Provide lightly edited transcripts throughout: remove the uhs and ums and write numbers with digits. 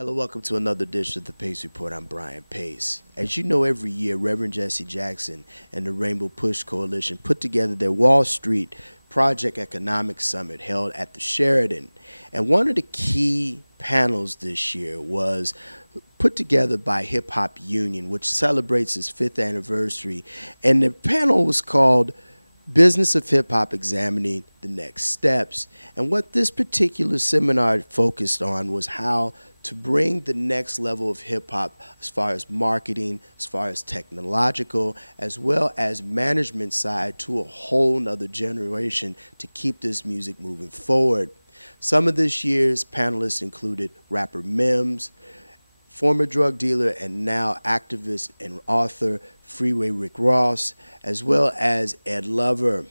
Hello, welcome to another edition of the Pace Report. I'm Brian Pace. As you know, every year, Reverend Jesse Jackson and the Rainbow Push Coalition put together their Wall Street Project Economic Summit held at the Sheraton. And one of the key panels this year was put together by Hip Hop Union, which celebrates its 5th anniversary. And the panel was called Business of Hip Hop Examining the Next Steps. And what this particular seminar focused on was how to bring the next level of hip hop as far as marketing, as far as technological, as well as management side to a whole nother generation to keep this music moving forward. Some of this year's panelists included rapper Mims, former drug dealer and now activist and author Freeway Rick Ross, as well as Ed Lover.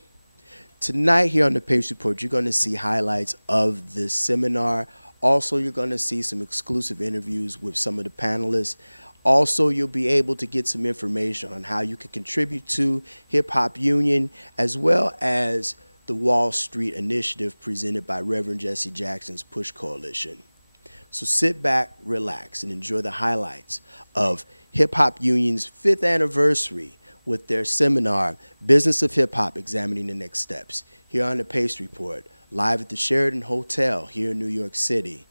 Tonight here on the Pace Report, you're going to see highlights of this seminar. Also, you're going to see some exclusive interviews with some of the panelists. Also, you'll be able to get some information on how you can contribute to Hip Hop Union, as well as the Wall Street Initiative presented by Reverend Jesse Jackson's Push Coalition. So sit back, relax, and enjoy the highlights of Hip Hop Union's 5th anniversary with their seminar, Business of Hip Hop Examining the Next Steps, here on the Pace Report, live at the Sheraton Hotel here in New York City.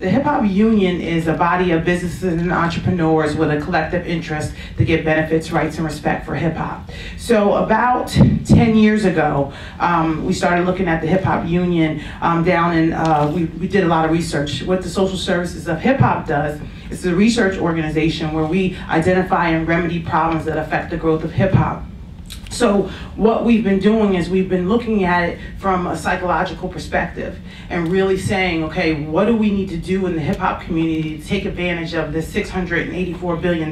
The Hip Hop Union is a body of businesses and entrepreneurs with a collective interest to get benefits, rights, and respect for hip hop. So about 10 years ago, we started looking at the Hip Hop Union down in, we did a lot of research. What the Social Services of Hip Hop does is a research organization where we identify and remedy problems that affect the growth of hip hop. So what we've been doing is we've been looking at it from a psychological perspective and really saying, okay, what do we need to do in the hip hop community to take advantage of this $684 billion?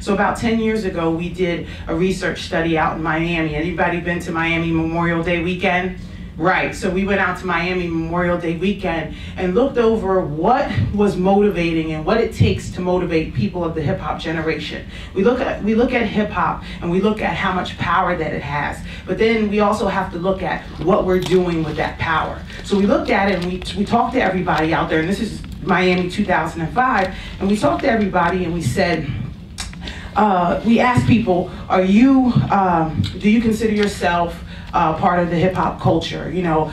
So about 10 years ago, we did a research study out in Miami. Anybody been to Miami Memorial Day weekend? Right, so we went out to Miami Memorial Day weekend and looked over what was motivating and what it takes to motivate people of the hip hop generation. We look at hip hop and we look at how much power that it has, but then we also have to look at what we're doing with that power. So we looked at it and we talked to everybody out there, and this is Miami 2005, and we talked to everybody and we said, we asked people, do you consider yourself part of the hip hop culture? You know,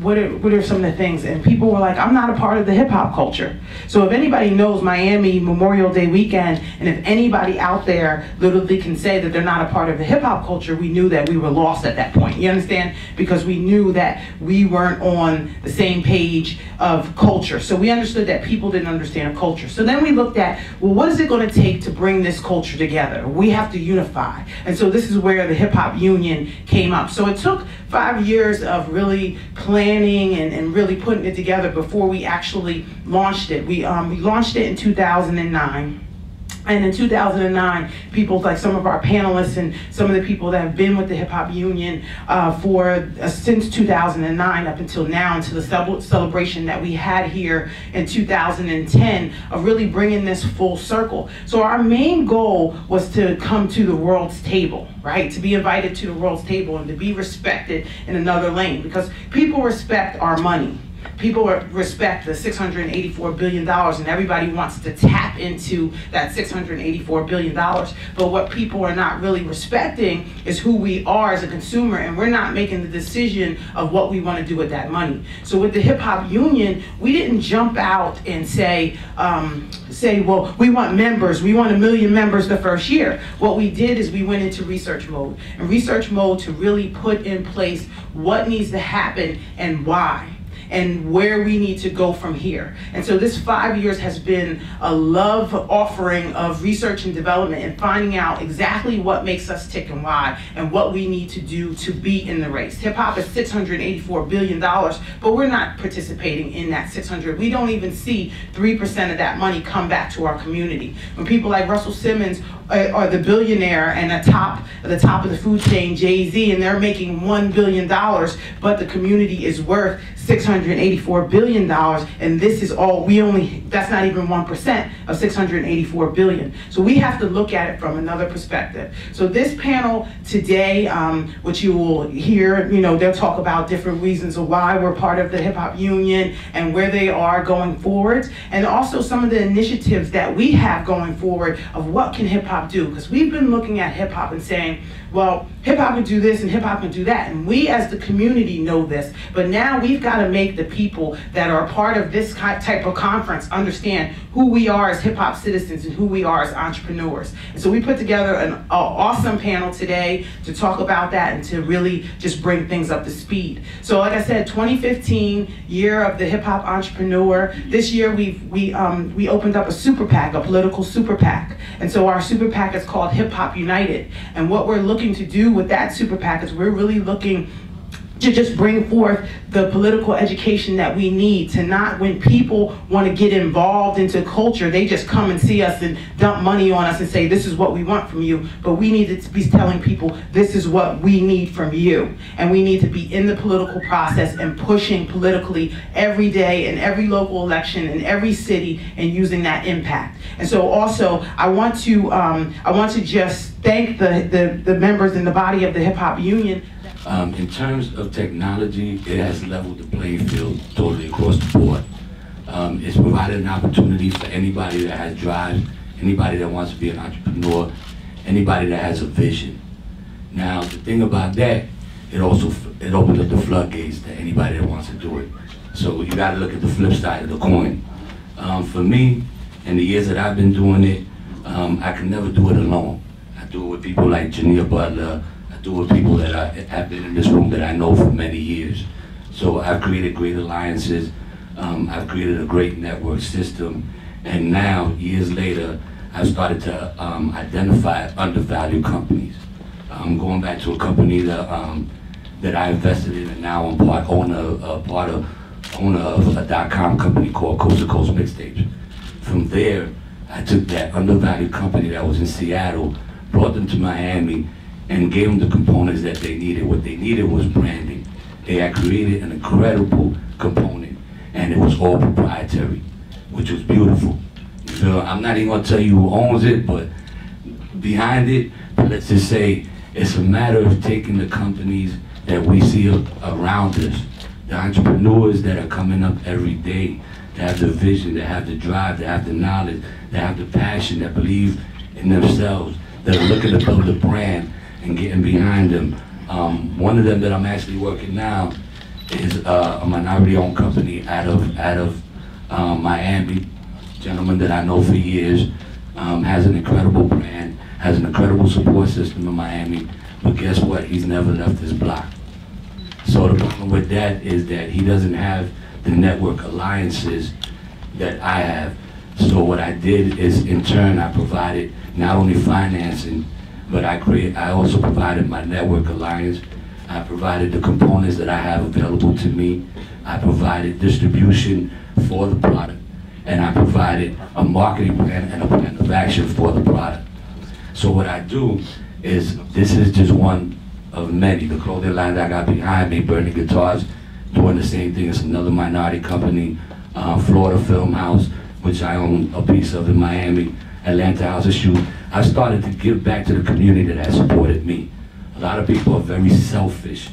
what are some of the things? And people were like, I'm not a part of the hip hop culture. So if anybody knows Miami Memorial Day weekend, and if anybody out there literally can say that they're not a part of the hip hop culture, we knew that we were lost at that point. You understand? Because we knew that we weren't on the same page of culture. So we understood that people didn't understand a culture. So then we looked at, well, what is it going to take to bring this culture together? We have to unify. And so this is where the Hip Hop Union came up. So it took 5 years of really planning and really putting it together before we actually launched it. We launched it in 2009. And in 2009, people like some of our panelists and some of the people that have been with the Hip Hop Union since 2009 up until now, until the celebration that we had here in 2010 of really bringing this full circle. So our main goal was to come to the world's table, right? To be invited to the world's table and to be respected in another lane, because people respect our money. People respect the $684 billion, and everybody wants to tap into that $684 billion. But what people are not really respecting is who we are as a consumer, and we're not making the decision of what we want to do with that money. So with the Hip Hop Union, we didn't jump out and say, well, we want members, we want 1 million members the first year. What we did is we went into research mode, and research mode to really put in place what needs to happen and why. and where we need to go from here. And so this 5 years has been a love offering of research and development and finding out exactly what makes us tick and why, and what we need to do to be in the race. Hip hop is $684 billion, but we're not participating in that 600. We don't even see 3% of that money come back to our community. When people like Russell Simmons are the billionaire and at the top of the food chain, Jay-Z, and they're making $1 billion, but the community is worth $684 billion, and this is all, that's not even 1% of $684 billion. So we have to look at it from another perspective. So this panel today, which you will hear, they'll talk about different reasons of why we're part of the Hip Hop Union and where they are going forward, and also some of the initiatives that we have going forward of what can hip hop do, because we've been looking at hip hop and saying, well, hip hop can do this and hip hop can do that, and we as the community know this, but now we've got to make the people that are a part of this type of conference understand who we are as hip hop citizens and who we are as entrepreneurs. And so we put together an awesome panel today to talk about that and to really just bring things up to speed. So like I said, 2015, year of the hip hop entrepreneur. This year we opened up a super PAC, a political super PAC. And so our super PAC is called Hip Hop United. And what we're looking to do with that super PAC is we're really looking to just bring forth the political education that we need to not, when people want to get involved into culture, they just come and see us and dump money on us and say, this is what we want from you. But we need to be telling people, this is what we need from you. And we need to be in the political process and pushing politically every day in every local election in every city and using that impact. And so also, I want to just thank the members in the body of the Hip Hop Union. In terms of technology, it has leveled the playing field totally across the board. It's provided an opportunity for anybody that has drive, anybody that wants to be an entrepreneur, anybody that has a vision. Now, the thing about that, it opens up the floodgates to anybody that wants to do it. So you got to look at the flip side of the coin. For me, in the years that I've been doing it, I can never do it alone. I do it with people like Jania Butler. Do with people that have been in this room that I know for many years. So I've created great alliances, I've created a great network system, and now, years later, I've started to identify undervalued companies. Going back to a company that I invested in, and now I'm owner of a .com company called Coast to Coast Mixtapes. From there, I took that undervalued company that was in Seattle, brought them to Miami, and gave them the components that they needed. What they needed was branding. They had created an incredible component, and it was all proprietary, which was beautiful. You feel? I'm not even gonna tell you who owns it, but behind it, let's just say, it's a matter of taking the companies that we see around us, the entrepreneurs that are coming up every day, that have the vision, that have the drive, that have the knowledge, that have the passion, that believe in themselves, that are looking to build a brand and getting behind them. One of them that I'm actually working now is a minority-owned company out of Miami. Gentleman that I know for years, has an incredible brand, has an incredible support system in Miami, but guess what? He's never left his block. So the problem with that is that he doesn't have the network alliances that I have. So what I did is, in turn, I provided not only financing, but I also provided my network alliance. I provided the components that I have available to me. I provided distribution for the product. And I provided a marketing plan and a plan of action for the product. So what I do is, this is just one of many. The clothing line that I got behind me, Burning Guitars, doing the same thing. It's another minority company, Florida Film House, which I own a piece of in Miami, Atlanta House of Shoes. I started to give back to the community that has supported me. A lot of people are very selfish,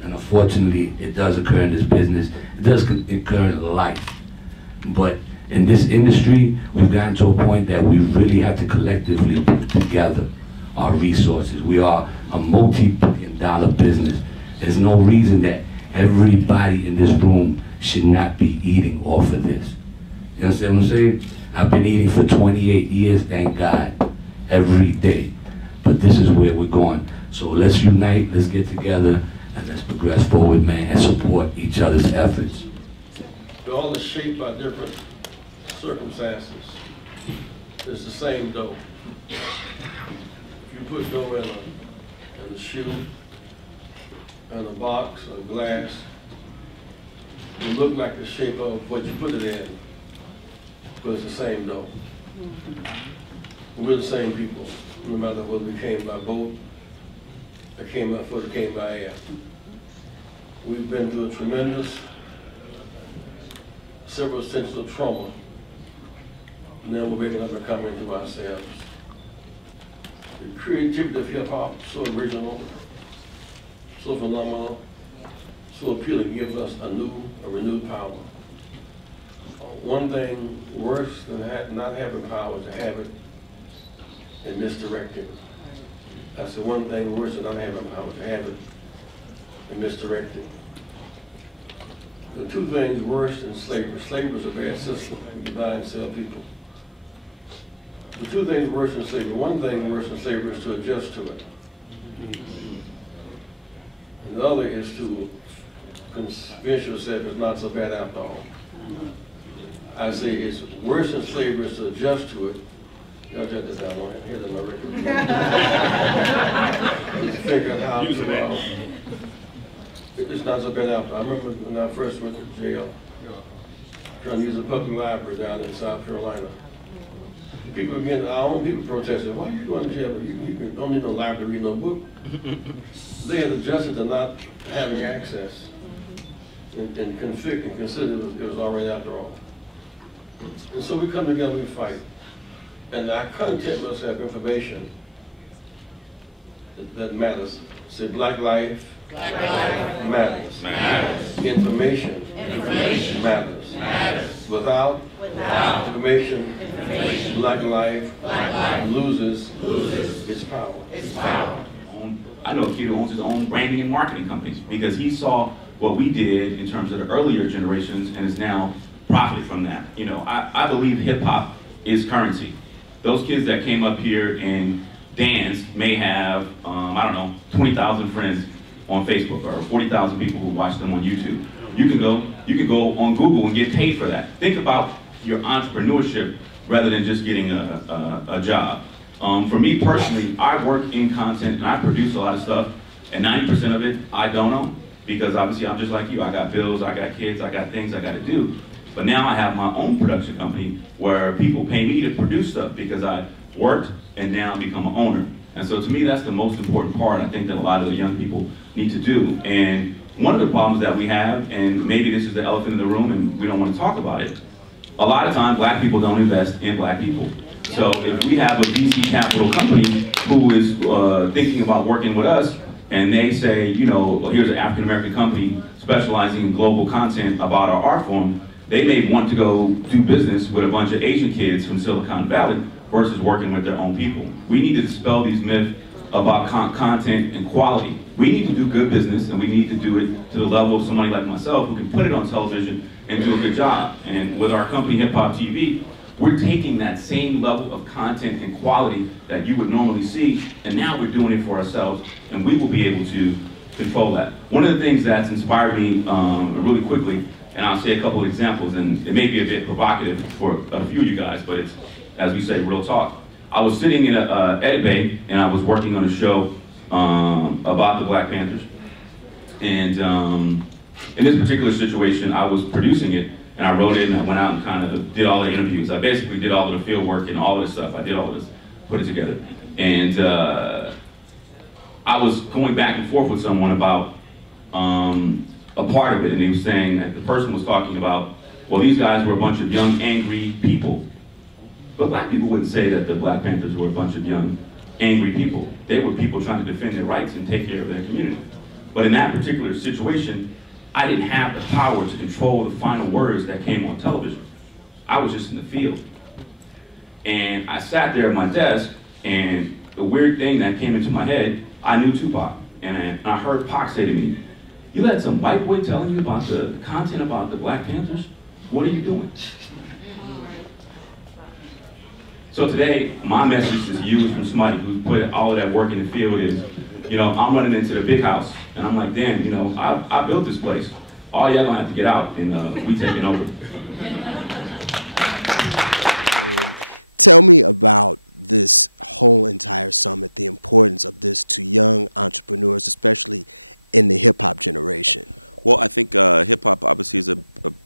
and unfortunately, it does occur in this business. It does occur in life. But in this industry, we've gotten to a point that we really have to collectively put together our resources. We are a multi-billion-dollar business. There's no reason that everybody in this room should not be eating off of this. You understand what I'm saying? I've been eating for 28 years, thank God, every day. But this is where we're going. So let's unite, let's get together, and let's progress forward, man, and support each other's efforts. all are shaped by different circumstances. It's the same dough. If you put dough in a shoe, in a box, or glass, it look like the shape of what you put it in, but it's the same dough. We're the same people, no matter whether we came by boat, or came by foot, or came by air. We've been through a tremendous, several centuries of trauma. Now we're waking up and coming to ourselves. The creativity of hip hop, so original, so phenomenal, so appealing, gives us a renewed power. One thing worse than not having power is to have it and misdirect it. That's the one thing worse than not having power, to have it and misdirect it. The two things worse than slavery. Slavery is a bad system. You buy and sell people. The two things worse than slavery. One thing worse than slavery is to adjust to it. And the other is to convince yourself it's not so bad after all. I say it's worse than slavery is to adjust to it. Y'all jot this down on here in my record. Just figure out how to, it's not so bad after. I remember when I first went to jail, trying to use a public library down in South Carolina. People again, our own people protested, why are you going to jail? You don't need no library to read no book. They had adjusted to not having access and consider it was all right after all. And so we come together, we fight. And I content myself information that matters. Say Black life matters. Information matters. Without information, Black life loses its power. I know a kid who owns his own branding and marketing companies because he saw what we did in terms of the earlier generations and is now profited from that. You know, I believe hip hop is currency. Those kids that came up here and danced may have, I don't know, 20,000 friends on Facebook or 40,000 people who watch them on YouTube. You can go on Google and get paid for that. Think about your entrepreneurship rather than just getting a job. For me personally, I work in content and I produce a lot of stuff, and 90% of it I don't own because obviously I'm just like you. I got bills, I got kids, I got things I got to do. But now I have my own production company where people pay me to produce stuff because I worked and now become an owner. And so to me, that's the most important part I think that a lot of the young people need to do. And one of the problems that we have, and maybe this is the elephant in the room and we don't want to talk about it, a lot of times Black people don't invest in Black people. So if we have a VC capital company who is thinking about working with us, and they say, you know, here's an African American company specializing in global content about our art form, they may want to go do business with a bunch of Asian kids from Silicon Valley versus working with their own people. We need to dispel these myths about content and quality. We need to do good business, and we need to do it to the level of somebody like myself who can put it on television and do a good job. And with our company, Hip Hop TV, we're taking that same level of content and quality that you would normally see, and now we're doing it for ourselves, and we will be able to control that. One of the things that's inspired me really quickly, and I'll say a couple of examples, and it may be a bit provocative for a few of you guys, but it's, as we say, real talk. I was sitting in Ed Bay, and I was working on a show about the Black Panthers. And in this particular situation, I was producing it, and I wrote it, and I went out and kind of did all the interviews. I basically did all of the field work and all of this stuff. I did all of this, put it together. And I was going back and forth with someone about a part of it, and he was saying that the person was talking about, well, these guys were a bunch of young, angry people. But Black people wouldn't say that the Black Panthers were a bunch of young, angry people. They were people trying to defend their rights and take care of their community. But in that particular situation, I didn't have the power to control the final words that came on television. I was just in the field. And I sat there at my desk, and the weird thing that came into my head, I knew Tupac. And I heard Pac say to me, "You let some white boy telling you about the content about the Black Panthers? What are you doing?" So today, my message to you is from somebody who's put all of that work in the field is, you know, I'm running into the big house, and I'm like, damn, you know, I built this place. All y'all gonna have to get out, and we taking over. Tell me about this whole entire summit, the importance of this to young entrepreneurs, especially in the hip-hop generation. Well, I think hip-hop obviously is a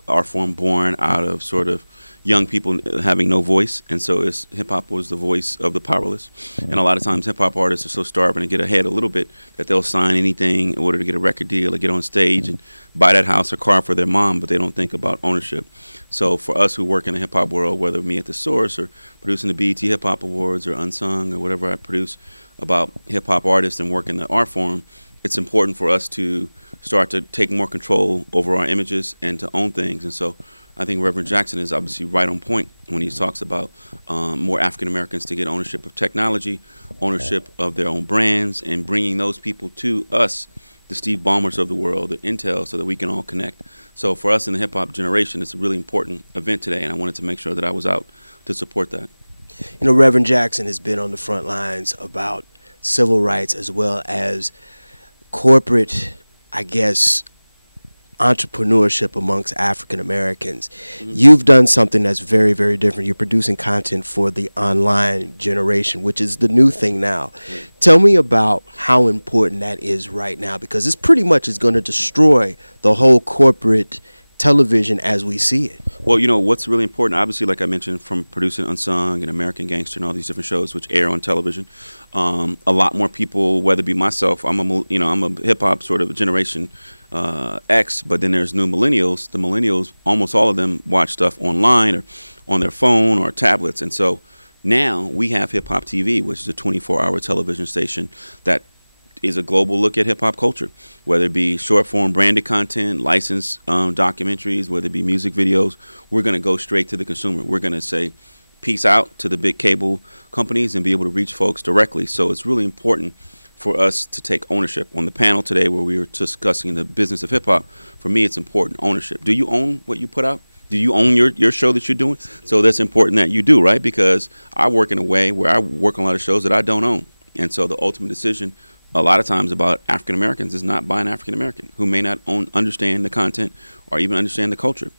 art form born out of sort of young people having no voice, and so hip-hop was the voice of the powerless. And a lot of times hip-hop artists are so starving to get ahead a little bit that they'll sign anything in order to get a record deal or get on stage and buy that house or car for their mom, but they don't think about ownership. So for us who work in the hip-hop world, whether me at The Source or producing the BET Hip-Hop Awards or Unsung or whatever I produce about hip-hop artists and work in the art form, it's important for us to start to take more control over our images and to own things. And so I think Reverend Jackson is obviously right on point when he talks about more African Americans to get ownership of technology, ownership of their own brands, and bringing those people to us, the Steve Ballmers of the world, the Intel, so that we can all connect. So for us in the hip-hop generation, it's a really important event today, and I wanted to make sure that I was out to support that. You know, Reverend Jackson has been on the front lines about civil rights as well as corporate, I guess, entrepreneurship amongst African Americans. You've done something that's very, very different. You're producing content for the online generation, which is the new thing now. Tell me about how important that is right now, because this pretty much is going to destroy the whole corporate television as we see it. Well, you know, what's really important, obviously, like I mentioned, from producing Unsung and American Gangster and all these different shows which air on television, a lot more people, whether it be myself, I'm a hip-hop sort of generation X, but then there's new millennials. The millennials, almost all of them watch stuff online or on their phone or tablets. And so now we have Hip Hop TV, which is a 24-hour television station that is a global look at hip-hop culture, whether it be short-form branded content, licensed documentaries, whether it be music videos. We're going to go straight to the consumer. We're going to say peace out to the big cable companies and be able to reach folks directly. So it's really important for us to take ownership. On the panel today where we were discussing the business of hip-hop, for me it's important, ownership. Do you own what you put out? Do you own your show that you're doing? So that's important that you do, right? Because I work in a way where I work on a lot of shows that I don't own. And so the ultimate decision a lot of times about African Americans is not by an African American who may not understand the content or even understand the culture,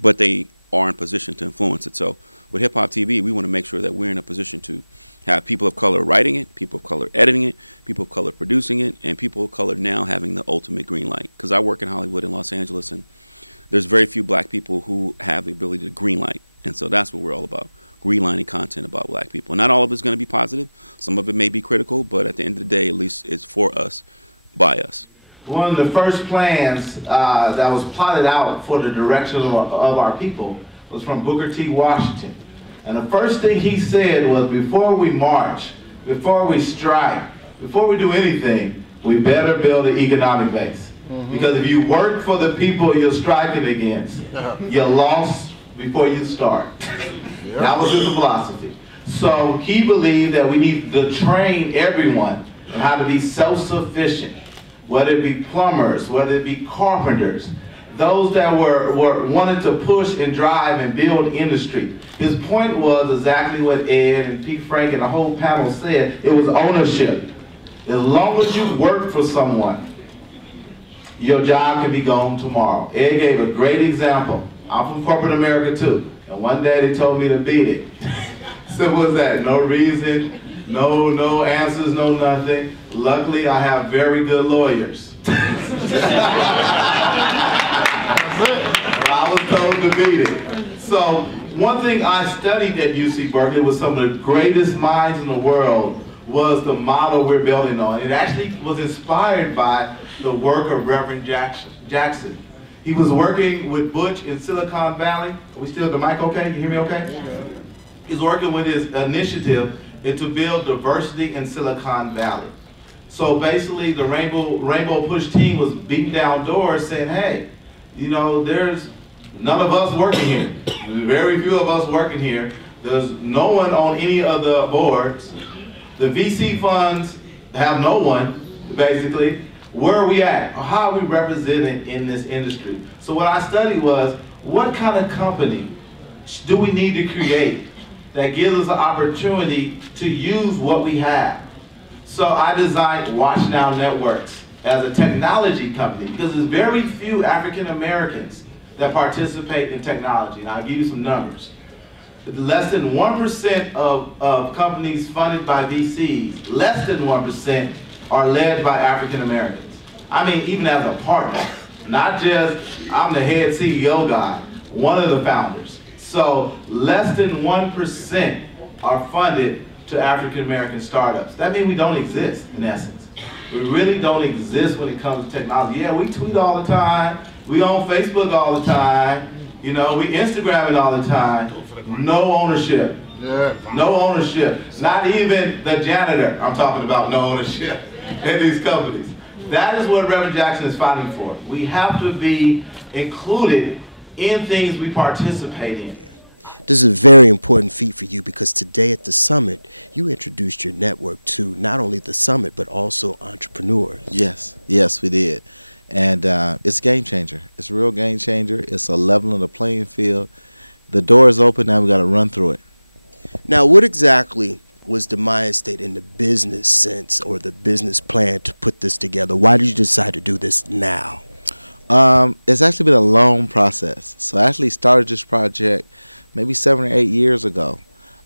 but they are in position to influence it. So with Hip Hop TV, we want to make sure that we're in a position to have people of color writing it, people of color editing it, people of color producing it, and people of color now having the ultimate green light. Because I work in Hollywood and Los Angeles, and there's very few black people who have the ability to green light. And so that's what we're all about. Greenlining content about black people. Not all of it's going to be positive. Some of it may be critical, but at the end of the day, at least it's for us, by us. One of the first plans that was plotted out for the direction of our people was from Booker T. Washington. And the first thing he said was, before we march, before we strike, before we do anything, we better build an economic base. Because if you work for the people you're striking against, you're lost before you start. That was his philosophy. So he believed that we need to train everyone on how to be self-sufficient, whether it be plumbers, whether it be carpenters, those that wanted to push and drive and build industry. His point was exactly what Ed and Pete Frank and the whole panel said. It was ownership. As long as you work for someone, your job can be gone tomorrow. Ed gave a great example. I'm from corporate America too. And one day they told me to beat it. Simple as that. No reason, no answers, no nothing. Luckily, I have very good lawyers. I was told to beat it. So one thing I studied at UC Berkeley with some of the greatest minds in the world was the model we're building on. It actually was inspired by the work of Reverend Jackson. He was working with Butch in Silicon Valley. Are we still, the mic okay? You hear me okay? Yeah. He's working with his initiative to build diversity in Silicon Valley. So basically the Rainbow Push team was beating down doors saying, hey, you know, there's none of us working here. There's very few of us working here. There's no one on any of the boards. The VC funds have no one, basically. Where are we at? How are we represented in this industry? So what I studied was, what kind of company do we need to create that gives us an opportunity to use what we have? So I designed Watch Now Networks as a technology company, because there's very few African Americans that participate in technology. And I'll give you some numbers. less than 1% of companies funded by VCs, less than 1% are led by African Americans. I mean, even as a partner, not just I'm the head CEO guy, one of the founders. So less than 1% are funded to African American startups. That means we don't exist, in essence. We really don't exist when it comes to technology. Yeah, we tweet all the time. We on Facebook all the time. You know, we Instagram it all the time. No ownership. Yeah. No ownership. Not even the janitor. I'm talking about no ownership in these companies. That is what Reverend Jackson is fighting for. We have to be included in things we participate in. This is a very important feat for you because today at the summit, you introduced your network to not only the summit, but also entrepreneurs. Yes, yes, we did. And it's a game changer. It's a real game changer. It's a leveling the playing field. The door is open, now we got to run through it. Now, what exactly was the mind state in the business sense or the business plan to put this together? Why did you decide to do this now? It's actually been a long process. So I actually started this project maybe 7 or 8 years ago.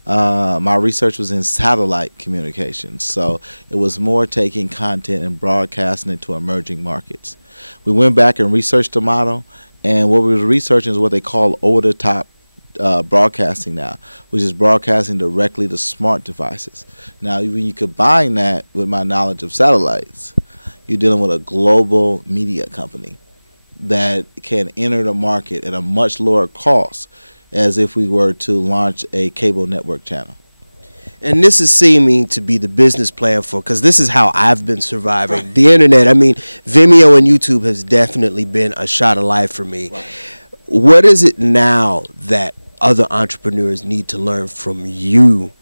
My research was in satellite communications, so it was more taking content and broadcasting it to emerging markets. We went back and researched the model, and what we were researching is what they call over-the-top broadcasting now, which is broadcasting directly to smart devices. Now, when you combine that with my knowledge of satellites, you're dealing with a global media company that can enter the market at a much lower cost as if we were to launch a cable network channel. And this is seeming to be the business plan for, because this is how I've been surviving. The internet, I mean, Vimeo and YouTube has definitely been a shot of life for me. Right. What is it now that other entrepreneurs need to learn from you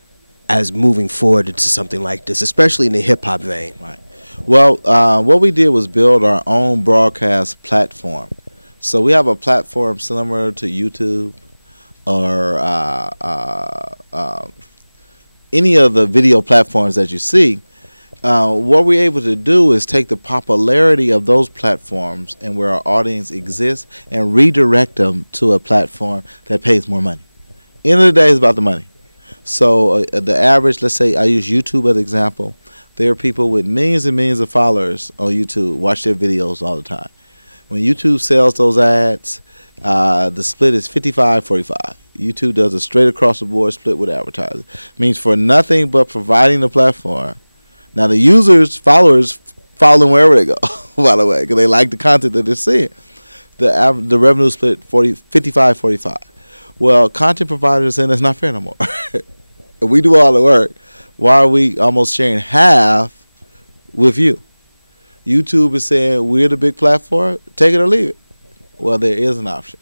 as moving forward into something like this, especially in the hip-hop vein? Right. Well, what we did was build our own broadcast platform. So we have a platform similar to YouTube or any of the video platforms that you see. What we're able to do is take the popularity of those platforms and where our audience exists and redirect them to a platform that pays more money. End of the day, it's about the money. So the average, let's say I use YouTube as an example. There are people with millions and millions of followers on YouTube, watch their videos all the time. When YouTube sells those ads, the split is 55-45. YouTube does a straight across the board split with advertising. Means for nothing but providing the platform. Now the users, followers, follow them wherever they go, by the way, because they like the content that they're seeing. The revenue split 55-45. Well, content providers are saying that's not fair no more. If we do all the work, why are we almost sharing half with you? YouTube is saying we're the big platform, take it or leave it. Well, there is an option.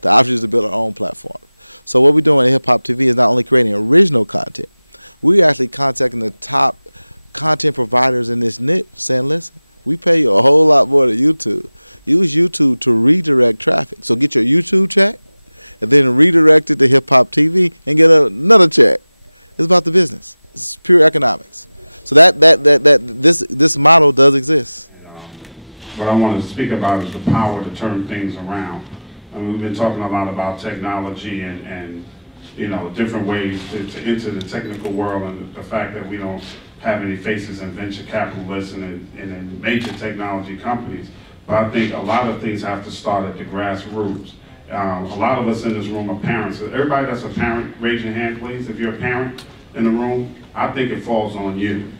The option is to build our own platform. So what we're doing at Hip Hop TV is not only creating original content, we're actually contacting the top content providers in this niche saying, listen, we pay you a whole lot more than YouTube. Use YouTube to redirect traffic. So get your YouTube check and then redirect it to Hip Hop TV and get another check. It's about the business. It's pure economics. So this model does exist. What I want to speak about is the power to turn things around. I mean, we've been talking a lot about technology and you know, different ways to enter the technical world, and the fact that we don't have any faces in venture capitalists and in major technology companies. But I think a lot of things have to start at the grassroots. A lot of us in this room are parents. Everybody that's a parent, raise your hand, please. If you're a parent in the room, I think it falls on you.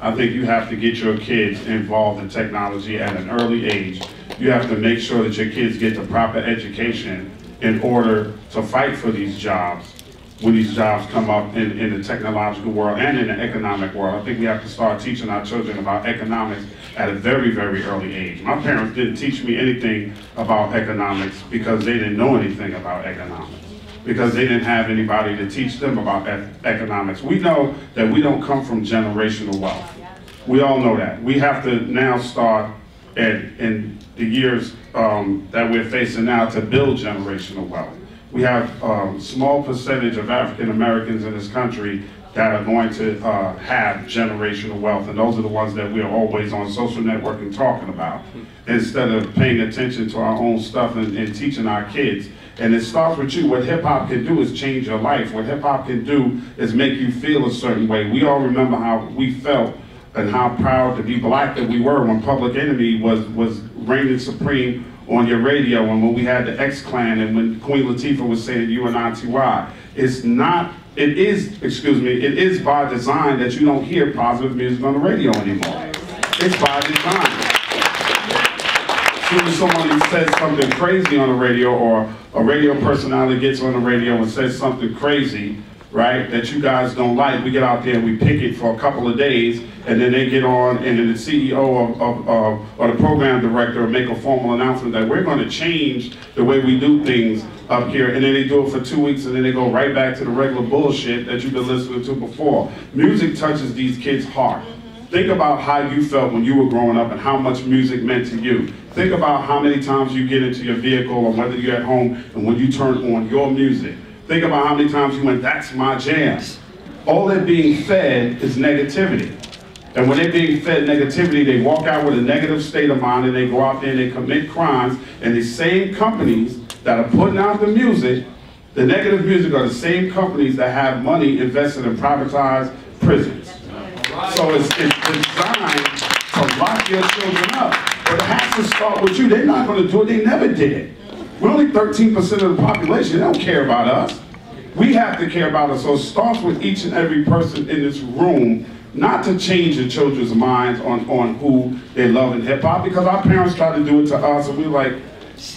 I think you have to get your kids involved in technology at an early age. You have to make sure that your kids get the proper education in order to fight for these jobs when these jobs come up in the technological world and in the economic world. I think we have to start teaching our children about economics at a very, very early age. My parents didn't teach me anything about economics because they didn't know anything about economics, because they didn't have anybody to teach them about economics. We know that we don't come from generational wealth. We all know that. We have to now start in the years that we're facing now to build generational wealth. We have a small percentage of African Americans in this country that are going to have generational wealth, and those are the ones that we are always on social networking talking about. Instead of paying attention to our own stuff and teaching our kids And it starts with you. What hip hop can do is change your life. What hip hop can do is make you feel a certain way. We all remember how we felt and how proud to be black that we were when Public Enemy was reigning supreme on your radio, and when we had the X-Clan, and when Queen Latifah was saying you and I. It is by design that you don't hear positive music on the radio anymore. It's by design. As soon as someone says something crazy on the radio, or a radio personality gets on the radio and says something crazy, right, that you guys don't like, we get out there and we pick it for a couple of days, and then they get on, and then the CEO or the program director will make a formal announcement that we're going to change the way we do things up here, and then they do it for 2 weeks, and then they go right back to the regular bullshit that you've been listening to before. Music touches these kids' heart. Think about how you felt when you were growing up and how much music meant to you. Think about how many times you get into your vehicle, or whether you're at home, and when you turn on your music. Think about how many times you went, that's my jam. All they're being fed is negativity. And when they're being fed negativity, they walk out with a negative state of mind, and they go out there and they commit crimes. And the same companies that are putting out the music, the negative music, are the same companies that have money invested in privatized prisons. So it's designed to lock your children up. But it has to start with you. They're not going to do it. They never did it. We're only 13% of the population. They don't care about us. We have to care about us. So it starts with each and every person in this room, not to change the children's minds on who they love in hip hop, because our parents tried to do it to us, and we like,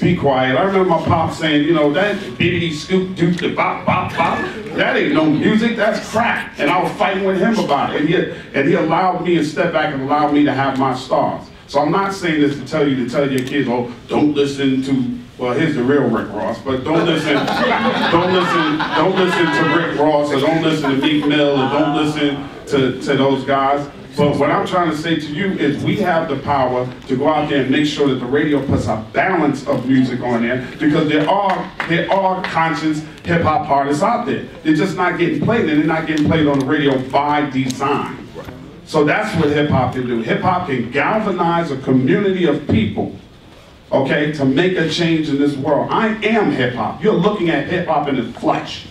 be quiet. I remember my pop saying, you know, that bibbity scoop doop the bop bop bop, that ain't no music, that's crack. And I was fighting with him about it. And he allowed me to step back and allowed me to have my stars. So I'm not saying this to tell your kids, oh, don't listen to, well, here's the real Rick Ross, but don't listen to Rick Ross, or don't listen to Meek Mill, or don't listen to those guys. But what I'm trying to say to you is we have the power to go out there and make sure that the radio puts a balance of music on there, because there are conscious hip hop artists out there. They're just not getting played, and they're not getting played on the radio by design. So that's what hip hop can do. Hip hop can galvanize a community of people, okay, to make a change in this world. I am hip hop. You're looking at hip hop in its flesh.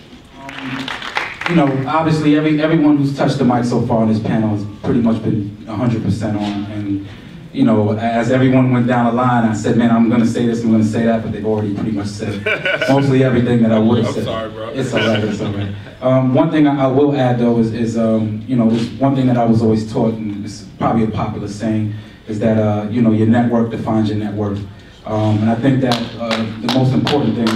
You know, obviously everyone who's touched the mic so far on this panel has pretty much been 100% on. And, you know, as everyone went down the line, I said, man, I'm going to say this, I'm going to say that, but they've already pretty much said mostly everything that I would have said. I'm sorry, bro. It's all right, it's all right. One thing I will add, though, is you know, there's one thing that I was always taught, and it's probably a popular saying, is that, you know, your network defines your net worth. And I think that the most important thing,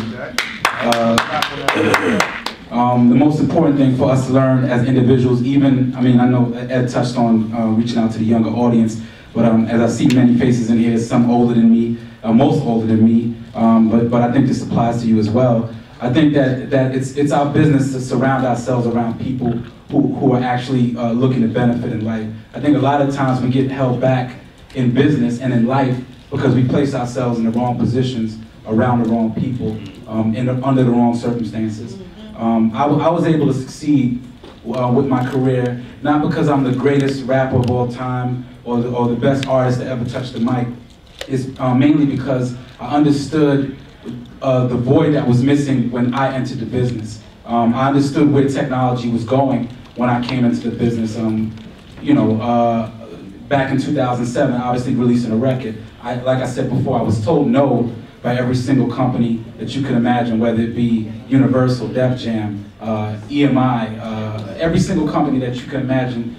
the most important thing for us to learn as individuals, even, I mean, I know Ed touched on reaching out to the younger audience, but as I see many faces in here, some older than me, most older than me, but I think this applies to you as well. I think that it's our business to surround ourselves around people who are actually looking to benefit in life. I think a lot of times we get held back in business and in life because we place ourselves in the wrong positions around the wrong people, under the wrong circumstances. I was able to succeed with my career, not because I'm the greatest rapper of all time or the best artist to ever touch the mic. It's mainly because I understood the void that was missing when I entered the business. I understood where technology was going when I came into the business. You know, back in 2007, obviously releasing a record, like I said before, I was told no by every single company that you can imagine, whether it be Universal, Def Jam, EMI, every single company that you can imagine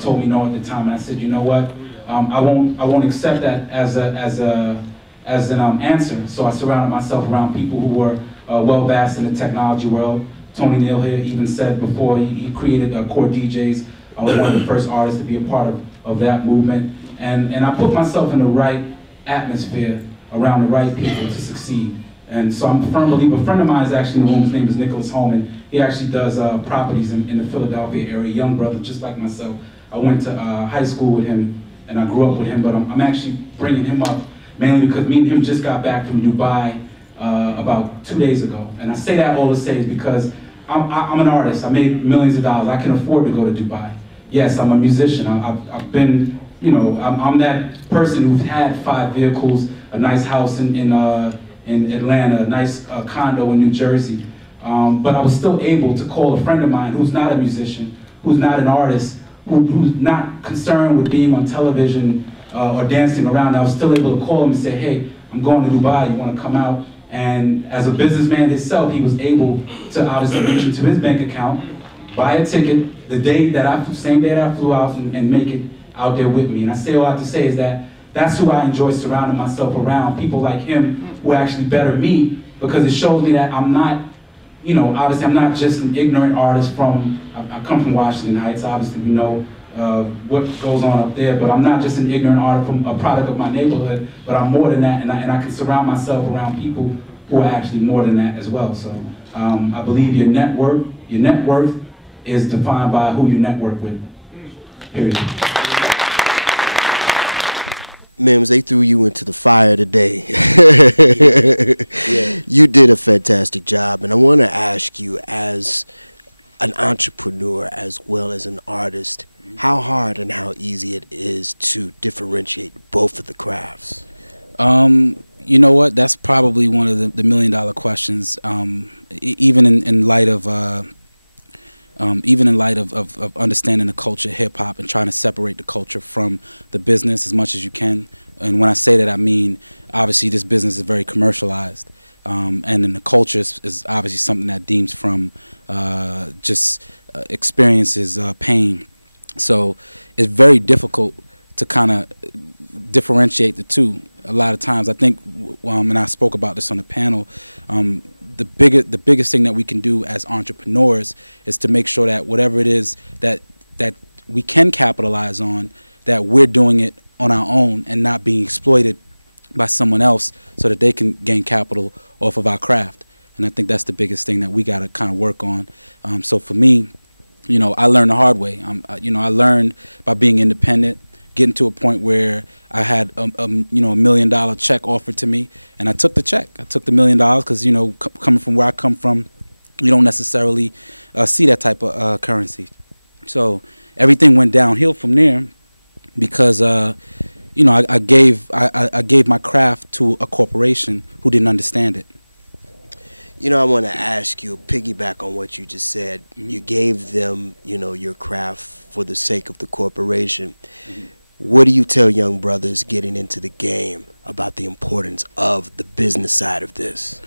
told me no at the time. And I said, you know what, I won't accept that as an answer. So I surrounded myself around people who were well versed in the technology world. Tony Neal here even said before he created Core DJs. I was one of the first artists to be a part of that movement. And I put myself in the right atmosphere around the right people to succeed. And so I'm a firm believer. A friend of mine is actually in the room. His name is Nicholas Holman. He actually does properties in the Philadelphia area, young brother just like myself. I went to high school with him and I grew up with him, but I'm actually bringing him up mainly because me and him just got back from Dubai about 2 days ago. And I say that all to say is because I'm an artist. I made millions of dollars. I can afford to go to Dubai. Yes, I'm a musician. I've been, you know, I'm that person who's had 5 vehicles, a nice house in in Atlanta, a nice condo in New Jersey. But I was still able to call a friend of mine who's not a musician, who's not an artist, who's not concerned with being on television or dancing around. I was still able to call him and say, hey, I'm going to Dubai, you want to come out? And as a businessman himself, he was able to obviously reach into his bank account, buy a ticket same day that I flew out and make it out there with me. And I say all I have to say is that that's who I enjoy surrounding myself around, people like him who actually better me, because it shows me that I'm not, obviously I'm not just an ignorant artist I come from Washington Heights, obviously we know what goes on up there, but I'm not just an ignorant artist from a product of my neighborhood, but I'm more than that, and I can surround myself around people who are actually more than that as well. So I believe your net worth is defined by who you network with, period. Mims, they threw you into the fire today. Yeah. You did a fantastic job, and I want to ask you, as an entrepreneur as well as an artist, how hard and how easy it is to differentiate both of the crafts? You know what? That's probably one of the $1 million questions. Even in light of understanding the culture of hip hop and trying to separate the culture from the business as much as you can. And when I say that, I mean obviously this business is very commercialized, and then the culture is obviously something that deems from experiences pain. So it's very difficult to kind of differentiate the two. A lot of times, I think, and I spoke about this on the panel, the biggest thing that we can do as entrepreneurs is to make sure that whatever it is that we can capitalize on, that we're doing it on our own and not being exploited by someone else so that they can gain capital off of our craft. And I think that's the biggest thing that we got to kind of work on. So for me, I learned the hard way. I learned by being independent, getting to a point where I had a $1 million check offered to me, and I took the check. I took the $1 million because coming from where I come from, you don't necessarily see that type of currency. So everything went downhill from there because I gave my craft to a corporation who didn't understand it. I want to ask you, piggyback on what you just said. Mm-hmm. You gave them, your craft for the sake of the corporation. Mm-hmm. What do you tell young brothers getting into the game about the importance of the business side of this?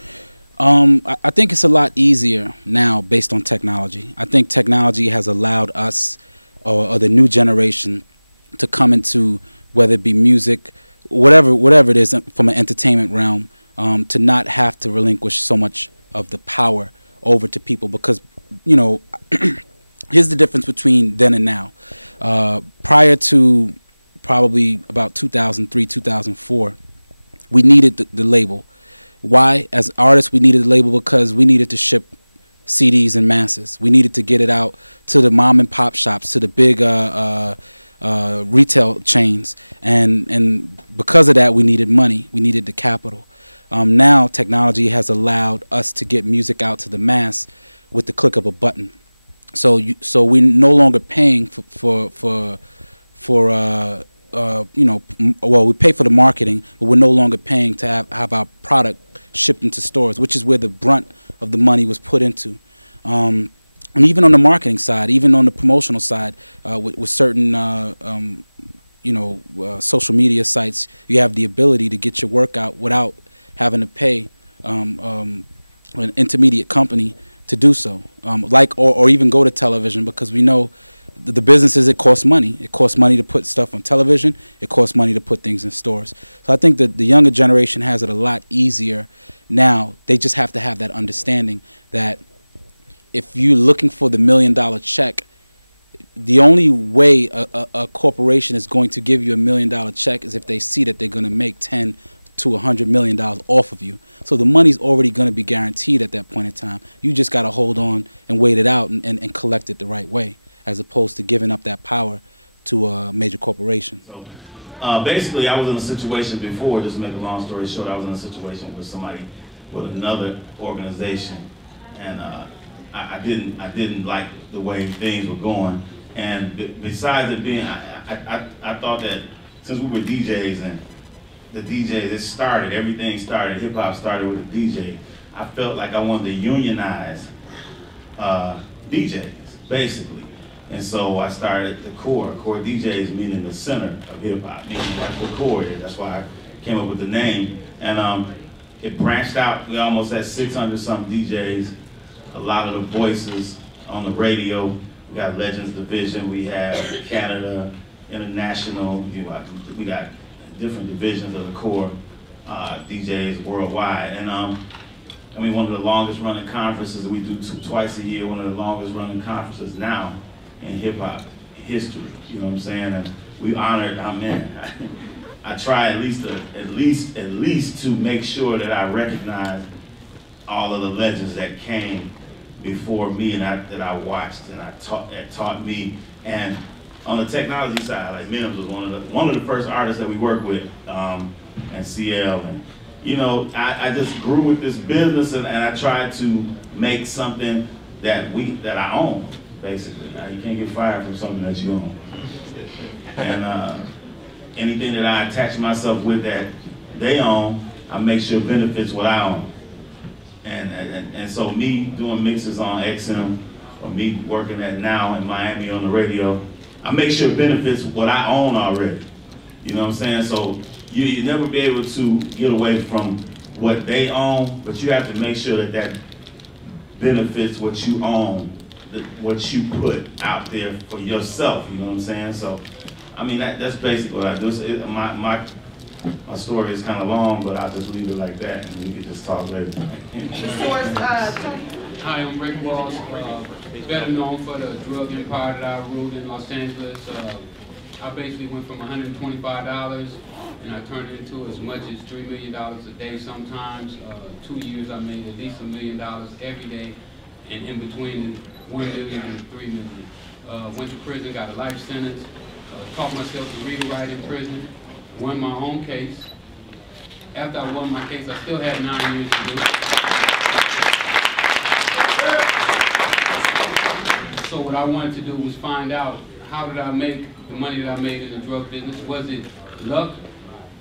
I think it's a lot easier now based on technology. I think technology has allowed us or the new generation to come into, whether it be music, whatever it is from an entertainment realm, to not have to relinquish so much of the power over to people, because here's the difference between then and now. Prior to probably about 2003, 2004, we needed the label. Why? As artists, we needed the label because we needed to ship CDs in masses. We needed to get it out to the mom and pop shops, to the big retail chains, and because of that, we needed money. We needed the capital. Now, technology has allowed us to get music out to the mass with the click of a button. So we're no longer paying we pay for the marketing, but we're no longer paying to have our product shipped into stores, which is where the brunt of the money was put into. And even on the marketing side, even on the promotional side, with certain social media sites, you have the ability to get your work out without having to pay an intermediate company to do so, or even go to television, because we know the businesses, it costs money. It costs money to put stuff on television. It costs money to put things in stores. So I think that the younger generation has it a lot easier now. They just have to have that understanding that if you're looking for the $1 million check, the only way a corporation is going to give you $1 million check is if they see that they're going to make $10 to $100 million off of you. So the money's already going to be guaranteed at that point in time. You just got to hold on and wait it out and collect it the right way, as opposed to giving up that power to a major corporation. So, basically, I was in a situation before, just to make a long story short, I was in a situation with somebody, with another organization, and I didn't like the way things were going. And besides it being, I thought that since we were DJs and the DJ, everything started, hip hop started with the DJ. I felt like I wanted to unionize DJs, basically. And so I started the core. Core DJs meaning the center of hip hop, meaning like the core is. That's why I came up with the name. And it branched out. We almost had 600 something DJs, a lot of the voices on the radio. We got Legends Division, we have Canada, International, we got different divisions of the core DJs worldwide. And I mean, one of the longest running conferences, we do twice a year, one of the longest running conferences now in hip hop history, you know what I'm saying? And we honored, I try at least to make sure that I recognize all of the legends that came before me and that I watched and that taught me. And on the technology side, like Mims was one of the first artists that we worked with, and CL, and you know, I just grew with this business, and I tried to make something that I own, basically. Now, you can't get fired from something that you own. And anything that I attach myself with that they own, I make sure benefits what I own. And so me doing mixes on XM, or me working at Now in Miami on the radio, I make sure it benefits what I own already. You know what I'm saying? So you never be able to get away from what they own, but you have to make sure that that benefits what you own, what you put out there for yourself. You know what I'm saying? So, I mean, that's basically what I do. My story is kind of long, but I'll just leave it like that, and we can just talk later. Hi, I'm Rick Ross, better known for the drug empire that I ruled in Los Angeles. I basically went from $125 and I turned it into as much as $3 million a day sometimes. 2 years I made at least $1 million every day, and in between 1 million and 3 million. Went to prison, got a life sentence, taught myself to read and write in prison, won my own case. After I won my case, I still had 9 years to do it. So what I wanted to do was find out, how did I make the money that I made in the drug business? Was it luck,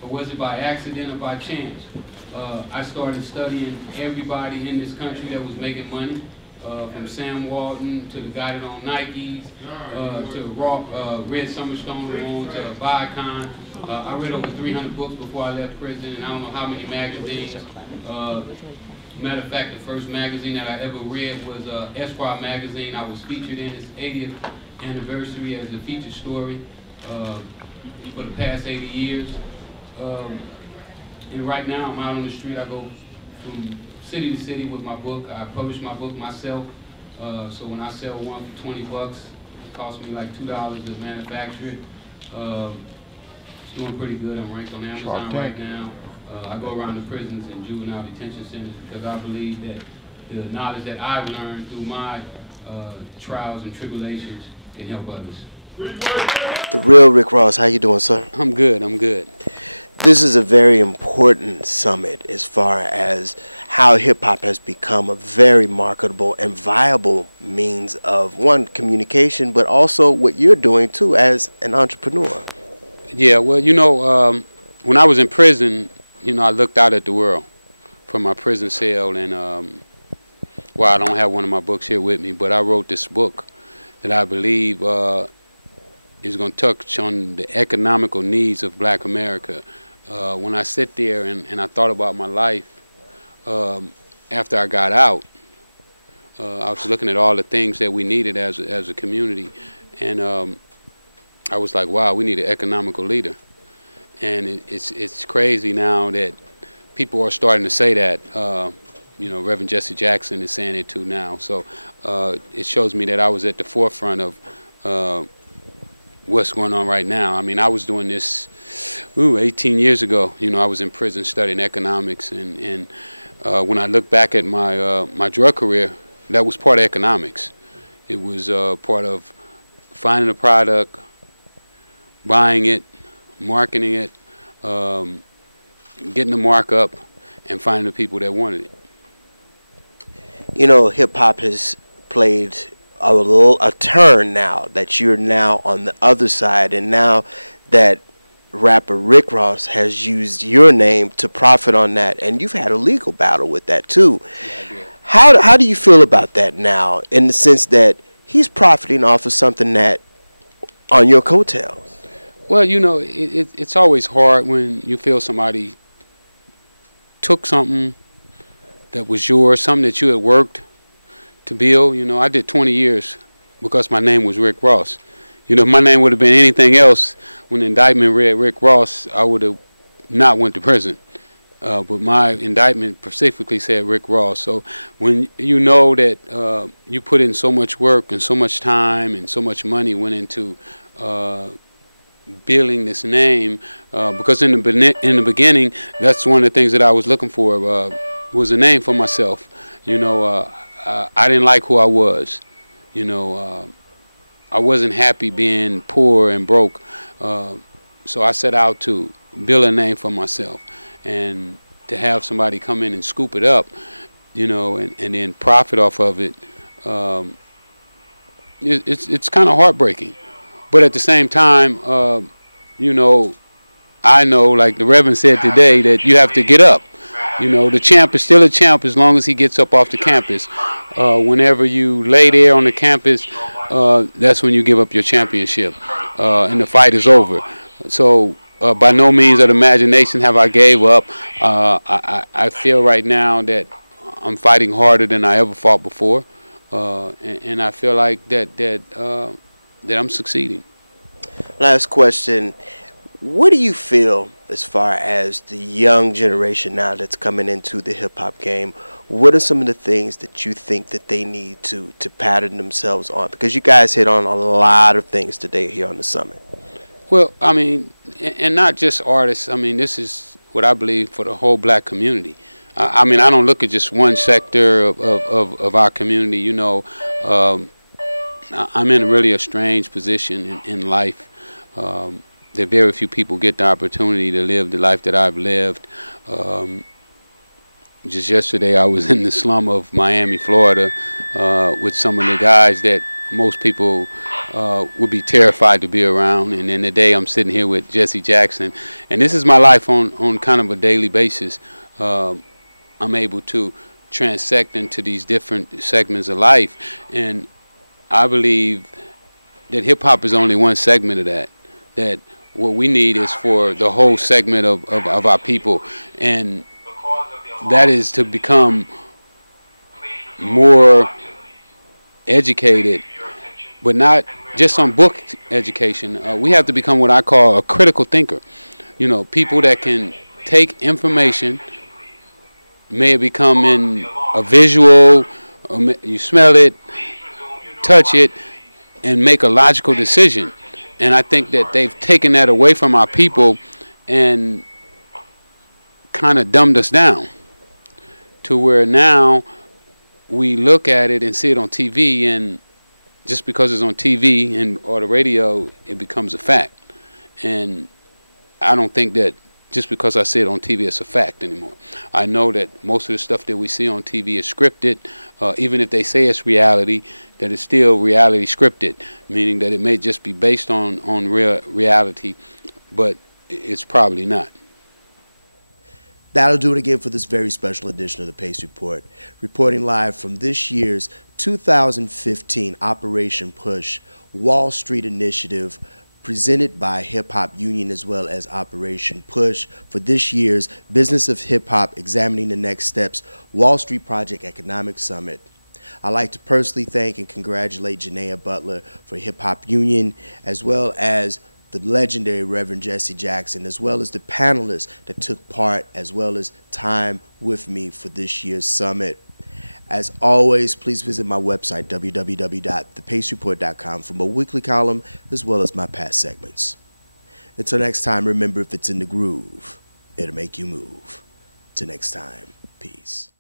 or was it by accident or by chance? I started studying everybody in this country that was making money, from Sam Walton to the guy that owned Nikes, to Red Summerstone who owned Viacom. I read over 300 books before I left prison, and I don't know how many magazines. Matter of fact, the first magazine that I ever read was Esquire magazine. I was featured in its 80th anniversary as a feature story for the past 80 years. And right now I'm out on the street. I go from city to city with my book. I publish my book myself. So when I sell one for 20 bucks, it costs me like $2 to manufacture it. It's doing pretty good. I'm ranked on Amazon right now. I go around the prisons and juvenile detention centers because I believe that the knowledge that I've learned through my trials and tribulations can help others. The real Rick Ross, how you doing, sir? I'm good, I'm good. This is a very important summit as far as how hip-hop has become a very marketable and viable means of, one, communication, but also what you're doing, too, as an entrepreneur. Yeah, well, you know, when I was in prison, you know, I looked out at the world from my prison cell, and, well, I don't have one of my books here with me, but I wrote this book that I believe is going to touch on the economical needs of Black America. When I sit there and I thought about my life after I got out, I was looking at all the things that we needed as a community, and I was like, wow, we need an economical leader. And it's crazy now that people are starting to say that. You know, Reverend Jesse Jackson is saying it too now. So it shows me that I was at the forefront of what's going on right now. I mean, I was doing this 18 years ago. You know, I was in prison studying economics, and when I look back at my drug career, that was part of economics. It was part of finding a product, buying it, marketing it, getting the markup, and finding the people that wanted it. You know, hip-hop has played a turn now that you're now on the other side, and now that rapper Rick Ross has used your name to profit on that, and you've had a legal battle with that too. Yeah, How do you feel about that now, in the sense that he's profiting off of something that on your coattails? Well, you know, it's always hard when you feel somebody took something that was yours, something that you had worked to build. You know, I did 20 years because my name was Rick Ross. You know, if my name would have been anything else, when the indictment read Rick Ross, I would have not went to prison. But my indictment specifically said Rick Ross. So when you know that you put in so much work and so much time and so much money went into building this name, because in the beginning, that's one of the things that I was looking for, was a name for myself. You know, I didn't like who I was. You know, I wasn't happy being poor and broke. So I set out to build a name for myself. And to have somebody come in and scoop it up, you know, and then profit off of it, it's kind of heartbreaking. But at the same time, you know, I know, like the Reverend said today, that you have to get up. You know, the champ is still a champ as long as he gets up off the campus. Whenever you lay there on the campus, that's when you give up your championship, and the fight is over. So by no means of imagination have I gave up. I feel right now that I'm fighting harder than I ever fought before, and I feel like that I'm succeeding. Last question. What do you feel as far as the young generation now that's coming into the hip-hop game? What are some of the things that you think that they need to pattern themselves on? Because you guys hit on a lot of things today here on the summit. Well, I mean, and not just artists. I mean, this is what I believe for the whole black community. I mean, I don't look at just one sector of our community. You know, I'm in really a strange position in life. There very few people get the opportunity to live the life that I've lived. Just yesterday, I was in the slum of Miami, Florida, with some of the guys that most people would be terrified to be around. And then today, I'm sitting here with Jesse Jackson. And this is my life on kind of a daily basis. I'm able to transect into these different segments of life. And I believe that hip-hop is only one segment of that. That what we need is for the whole segment of our people, and that is to become more educated, but not just on book education. We have to become what I call a critical thinker. You know, people that can take information, may it become in a visual, you smell it, touch it, and make a logical decision. And I think that they've taken that away from our people and kind of dumbed us down to where now we look at it and see it on TV, and just because it's on TV and or the radio, it becomes a fact. And I don't think that just because I see it on TV, it's a fact anymore. I know that most of the stuff that we see on TV is scripted. Even if they say it's reality, that it's still reality scripted, meaning that it may just be based on real reality, but it's probably not. That'll do it again for this very special edition of the Pace Report. Reporting live from this year's 2015 Operation Push Wall Street Initiative, presented by Hip Hop Union as well as Operation Push for this year's Business of Hip Hop Examining the Next Steps Wall Street Project Economic Summit. I'd like to personally thank and congratulate Janaea Butler for Hip Hop Union, as well as the legendary Reverend Jesse Jackson, as well as the panelists that took part, as well as time with me for this year's summit. As always, please visit my website, www.thepacereport.com, for my weekly column, as well as my past segments. Until next time, remember, if it's in the groove, it'll make you move. Till next time, peace.